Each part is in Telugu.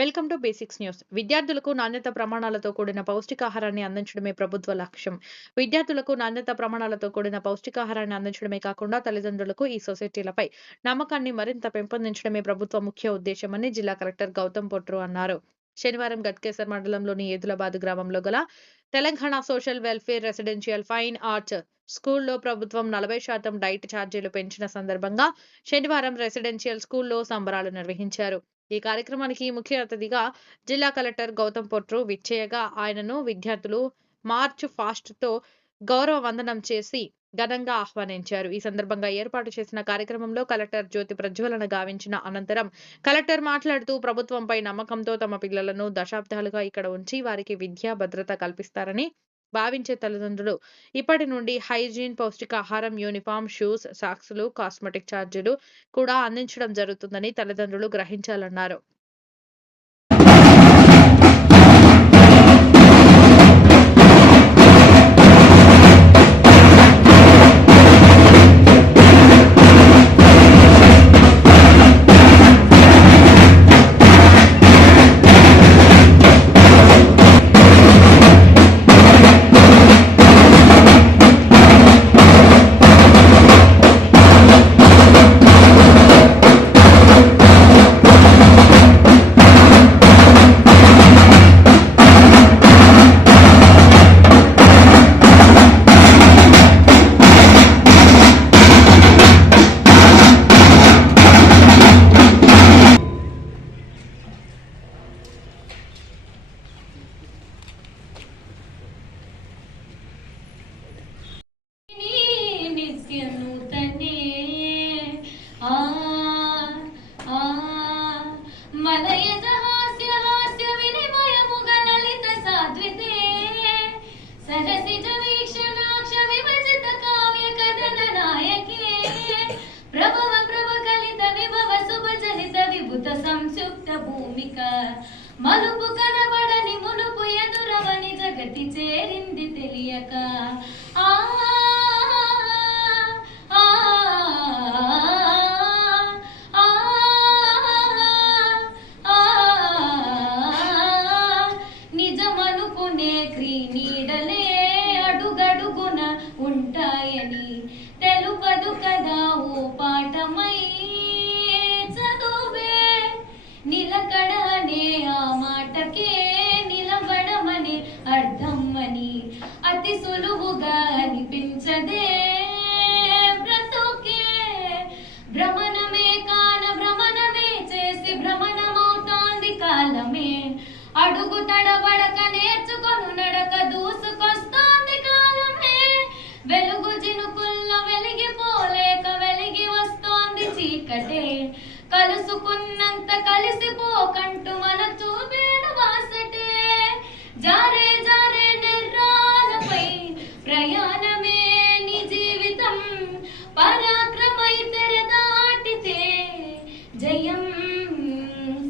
Welcome to basics news. విద్యార్థులకు నాణ్యత ప్రమాణాలతో కూడిన పౌష్టికాహారాన్ని అందించడమే ప్రభుత్వ లక్ష్యం. విద్యార్థులకు నాణ్యత ప్రమాణాలతో కూడిన పౌష్టికాహారాన్ని అందించడమే కాకుండా తల్లిదండ్రులకు ఈ సొసైటీలపై నమ్మకాన్ని మరింత పెంపొందించడమే ప్రభుత్వ ముఖ్య ఉద్దేశమని జిల్లా కలెక్టర్ గౌతమ్ పొట్రు అన్నారు. శనివారం గట్కేసర్ మండలంలోని ఏదులాబాద్ గ్రామంలో గల Telangana social welfare residential fine arts స్కూల్లో ప్రభుత్వం నలభై శాతం డైట్ ఛార్జీలు పెంచిన సందర్భంగా శనివారం రెసిడెన్షియల్ స్కూల్లో సంబరాలు నిర్వహించారు. ఈ కార్యక్రమానికి ముఖ్య అతిథిగా జిల్లా కలెక్టర్ గౌతమ్ పొట్రు విచ్చేయగా ఆయనను విద్యార్థులు మార్చ్ ఫాస్ట్తో గౌరవ వందనం చేసి ఘనంగా ఆహ్వానించారు. ఈ సందర్భంగా ఏర్పాటు చేసిన కార్యక్రమంలో కలెక్టర్ జ్యోతి ప్రజ్వలన గావించిన అనంతరం కలెక్టర్ మాట్లాడుతూ ప్రభుత్వంపై నమ్మకంతో తమ పిల్లలను దశాబ్దాలుగా ఇక్కడ ఉంచి వారికి విద్యా భద్రత కల్పిస్తారని భావించే తల్లిదండ్రులు. ఇప్పటి నుండి హైజీన్ పౌష్టికాహారం యూనిఫామ్ షూస్ సాక్స్లు కాస్మెటిక్ ఛార్జీలు కూడా అందించడం జరుగుతుందని తల్లిదండ్రులు గ్రహించాలన్నారు. ಮನಯದ ಹಾಸ್ಯ ಹಾಸ್ಯ ವಿನಿಮಯ ಮುಗ ಲಲಿತ ಸಾಧ್ವಿತೆ ಸರಸಿಜ ವೀಕ್ಷಣಾಕ್ಷ ವಿಭಜಿತ ಕಾವ್ಯ ಕದನ ನಾಯಕಿ. ಪ್ರಭವ ಪ್ರಭ ಕಲಿತ ವಿಭವ ಸುಭ ಜನಿತ ವಿಭುತ ಸಂಯುಕ್ತ ಭೂಮಿಕಾ. ಮನುಪು ಕನಬಡನಿ ಮುನುಪು ಎದುರವನಿ ಜಗತಿ ಚೇರಿಂದಿ ತಿಳಿಯಕ. కలుసుకున్నంత కలిసిపోకంటూ మన చూపేడు వాసటే జారే జారే నిర్రాలపై ప్రయాణమే నీ జీవితం పరాక్రమై తెర దాటితే జయం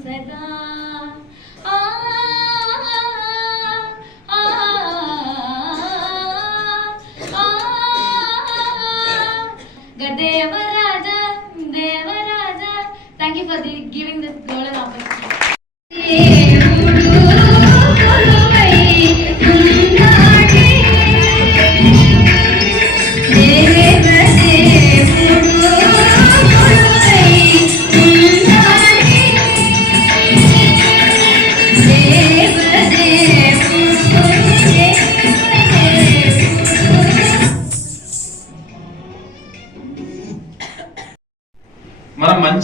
సదా ఆ Thank you for giving this girl an opportunity.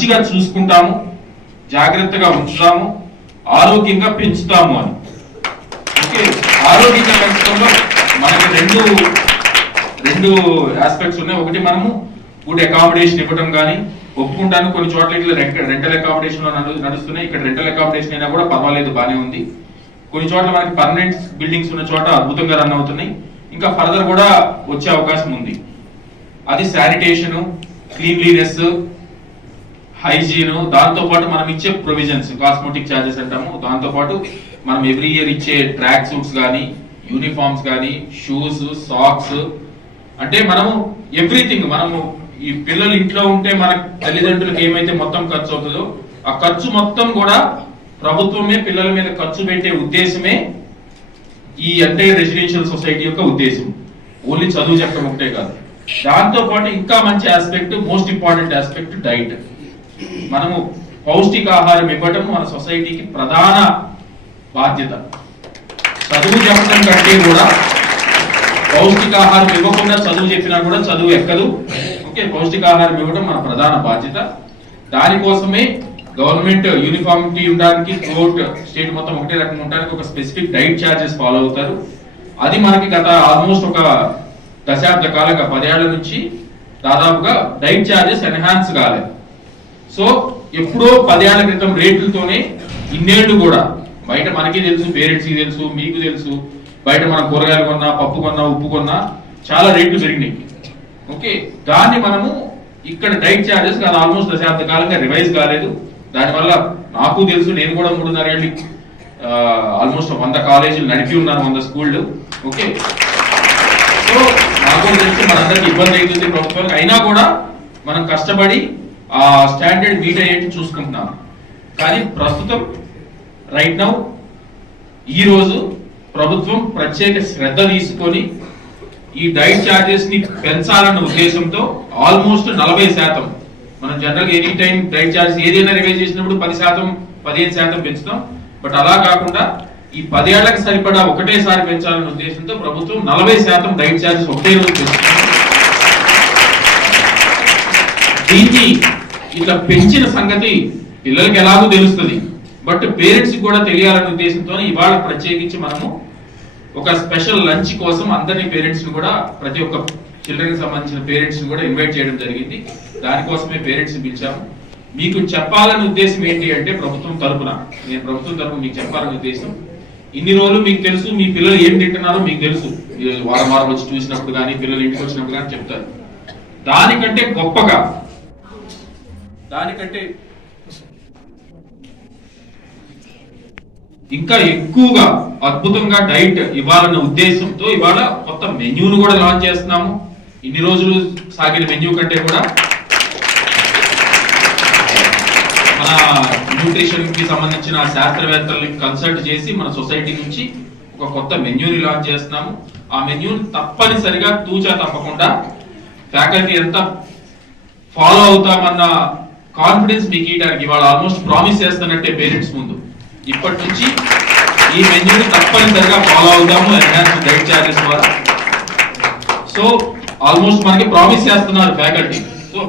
మంచిగా చూసుకుంటాము జాగ్రత్తగా ఉంచుతాము ఆరోగ్యంగా పెంచుతాము అని. ఓకే? ఆరోగ్యంగా పెంచడంలో మనకి రెండు రెండు ఆస్పెక్ట్స్ ఉన్నాయి. ఒకటి మనము గుడ్ అకామిడేషన్ ఇవ్వడం కానీ ఒప్పుకుంటాను కొన్ని చోట్ల ఇట్లా రెంటల్ అకామిడేషన్లో నడు- నడుస్తున్నాయి. ఇక్కడ రెంటల్ అకామిడేషన్ అయినా కూడా పర్వాలేదు బాగానే ఉంది. కొన్ని చోట్ల మనకి పర్మనెంట్ బిల్డింగ్స్ ఉన్న చోట అద్భుతంగా రన్ అవుతున్నాయి. ఇంకా ఫర్దర్ కూడా వచ్చే అవకాశం ఉంది. అది శానిటేషన్ క్లీన్లీనెస్ హైజీన్ దాంతో పాటు మనం ఇచ్చే ప్రొవిజన్స్ కాస్మెటిక్ ఛార్జెస్ అంటాము. దాంతో పాటు మనం ఎవ్రీ ఇయర్ ఇచ్చే ట్రాక్ సూట్స్ కానీ యూనిఫామ్స్ కానీ షూస్ సాక్స్ అంటే మనము ఎవ్రీథింగ్ మనము ఈ పిల్లలు ఇంట్లో ఉంటే మన తల్లిదండ్రులకు ఏమైతే మొత్తం ఖర్చు అవుతుందో ఆ ఖర్చు మొత్తం కూడా ప్రభుత్వమే పిల్లల మీద ఖర్చు పెట్టే ఉద్దేశమే ఈ ఎంటైర్ రెసిడెన్షియల్ సొసైటీ యొక్క ఉద్దేశం. ఓన్లీ చదువు చెప్పడం ఒకటే కాదు. దాంతో పాటు ఇంకా మంచి aspect most important aspect diet మనము పౌష్టికాహారం ఇవ్వటం మన సొసైటీకి ప్రధాన బాధ్యత. చదువు చెప్పడం కంటే కూడా పౌష్టికాహారం ఇవ్వకుండా చదువు చెప్పినా కూడా చదువు ఎక్కదు. ఓకే పౌష్టికాహారం ఇవ్వడం మన ప్రధాన బాధ్యత. దానికోసమే గవర్నమెంట్ యూనిఫామిటీ ఉండడానికి త్రోట్ స్టేట్ మొత్తం ఒకటే రకంగా ఉండడానికి ఒక స్పెసిఫిక్ డైట్ ఛార్జెస్ ఫాలో అవుతారు. అది మనకి గత ఆల్మోస్ట్ ఒక దశాబ్ద కాలంగా పదేళ్ళ నుంచి దాదాపుగా డైట్ ఛార్జెస్ ఎన్హాన్స్ కాలేదు. సో ఎప్పుడో పదేళ్ళ క్రితం రేట్లతోనే ఇన్నేళ్ళు కూడా బయట మనకే తెలుసు పేరెంట్స్కి తెలుసు మీకు తెలుసు బయట మనం కూరగాయలు కొన్నా పప్పు కొన్నా ఉప్పు కొన్నా చాలా రేట్లు పెరిగినాయి. ఓకే? దాన్ని మనము ఇక్కడ డైట్ ఛార్జెస్ అది ఆల్మోస్ట్ దశాబ్ద కాలంగా రివైజ్ కాలేదు. దానివల్ల నాకు తెలుసు నేను కూడా మూడున్నర ఏళ్ళు ఆల్మోస్ట్ వంద కాలేజీలు నడిపి ఉన్నాను వంద స్కూళ్ళు. ఓకే? సో నాకు తెలిసి మనందరికి ఇబ్బంది అవుతుంది ప్రభుత్వానికి. అయినా కూడా మనం కష్టపడి ఆ స్టాండర్డ్ మీట్ అయ్యేట్టు చూసుకుంటున్నాం కానీ ప్రస్తుతం రైట్ నౌ ఈరోజు ప్రభుత్వం ప్రత్యేక శ్రద్ధ తీసుకొని ఈ డైట్ ఛార్జెస్ని పెంచాలన్న ఉద్దేశంతో ఆల్మోస్ట్ నలభై శాతం మనం general any time diet charges ఏదైనా రివైజ్ చేసినప్పుడు పది శాతం పదిహేను శాతం పెంచుతాం. బట్ అలా కాకుండా ఈ పదేళ్ళకు సరిపడా ఒకటేసారి పెంచాలన్న ఉద్దేశంతో ప్రభుత్వం నలభై శాతం డైట్ ఛార్జెస్ ఒకటే రోజు పెంచుతుంది. దీన్ని ఇట్లా పెంచిన సంగతి పిల్లలకి ఎలాగో తెలుస్తుంది. బట్ పేరెంట్స్ కూడా తెలియాలనే ఉద్దేశంతో ఇవాళ ప్రత్యేకించి మనము ఒక స్పెషల్ లంచ్ కోసం అందరినీ పేరెంట్స్ కూడా ప్రతి ఒక్క చిల్డ్రన్ సంబంధించిన పేరెంట్స్ కూడా ఇన్వైట్ చేయడం జరిగింది. దానికోసమే పేరెంట్స్ పిలిచాము. మీకు చెప్పాలని ఉద్దేశం ఏంటి అంటే ప్రభుత్వం తరపున. నేను ప్రభుత్వం తరపున మీకు చెప్పాలని ఉద్దేశం. ఇన్ని రోజులు మీకు తెలుసు మీ పిల్లలు ఏం తింటున్నారో మీకు తెలుసు. ఈ వారం వారం వచ్చి చూసినప్పుడు కానీ పిల్లలు ఇంటికి వచ్చినప్పుడు కానీ చెప్తారు. దానికంటే గొప్పగా దానికంటే ఇంకా ఎక్కువగా అద్భుతంగా డైట్ ఇవ్వాలన్న ఉద్దేశంతో ఇవాళ కొత్త మెన్యూను కూడా లాంచ్ చేస్తున్నాము. ఇన్ని రోజులు సాగిన మెన్యూ కంటే కూడా మన న్యూట్రిషన్కి సంబంధించిన శాస్త్రవేత్తల్ని కన్సల్ట్ చేసి మన సొసైటీ నుంచి ఒక కొత్త మెన్యూని లాంచ్ చేస్తున్నాము. ఆ మెన్యూని తప్పనిసరిగా తూచా తప్పకుండా ఫ్యాకల్టీ ఎంత ఫాలో అవుతామన్న కాన్ఫిడెన్స్ మీకు ఇవ్వడానికి వాళ్ళు ఆల్మోస్ట్ ప్రామిస్ చేస్తున్నట్టే పేరెంట్స్ ముందు. ఇప్పటి నుంచి ఈ మెన్యూని తప్పనిసరిగా ఫాలో అవుతాము ఎన్హాన్స్ డైట్ చార్జెస్ ద్వారా. సో ఆల్మోస్ట్ మనకి ప్రామిస్ చేస్తున్నారు ఫ్యాకల్టీ సో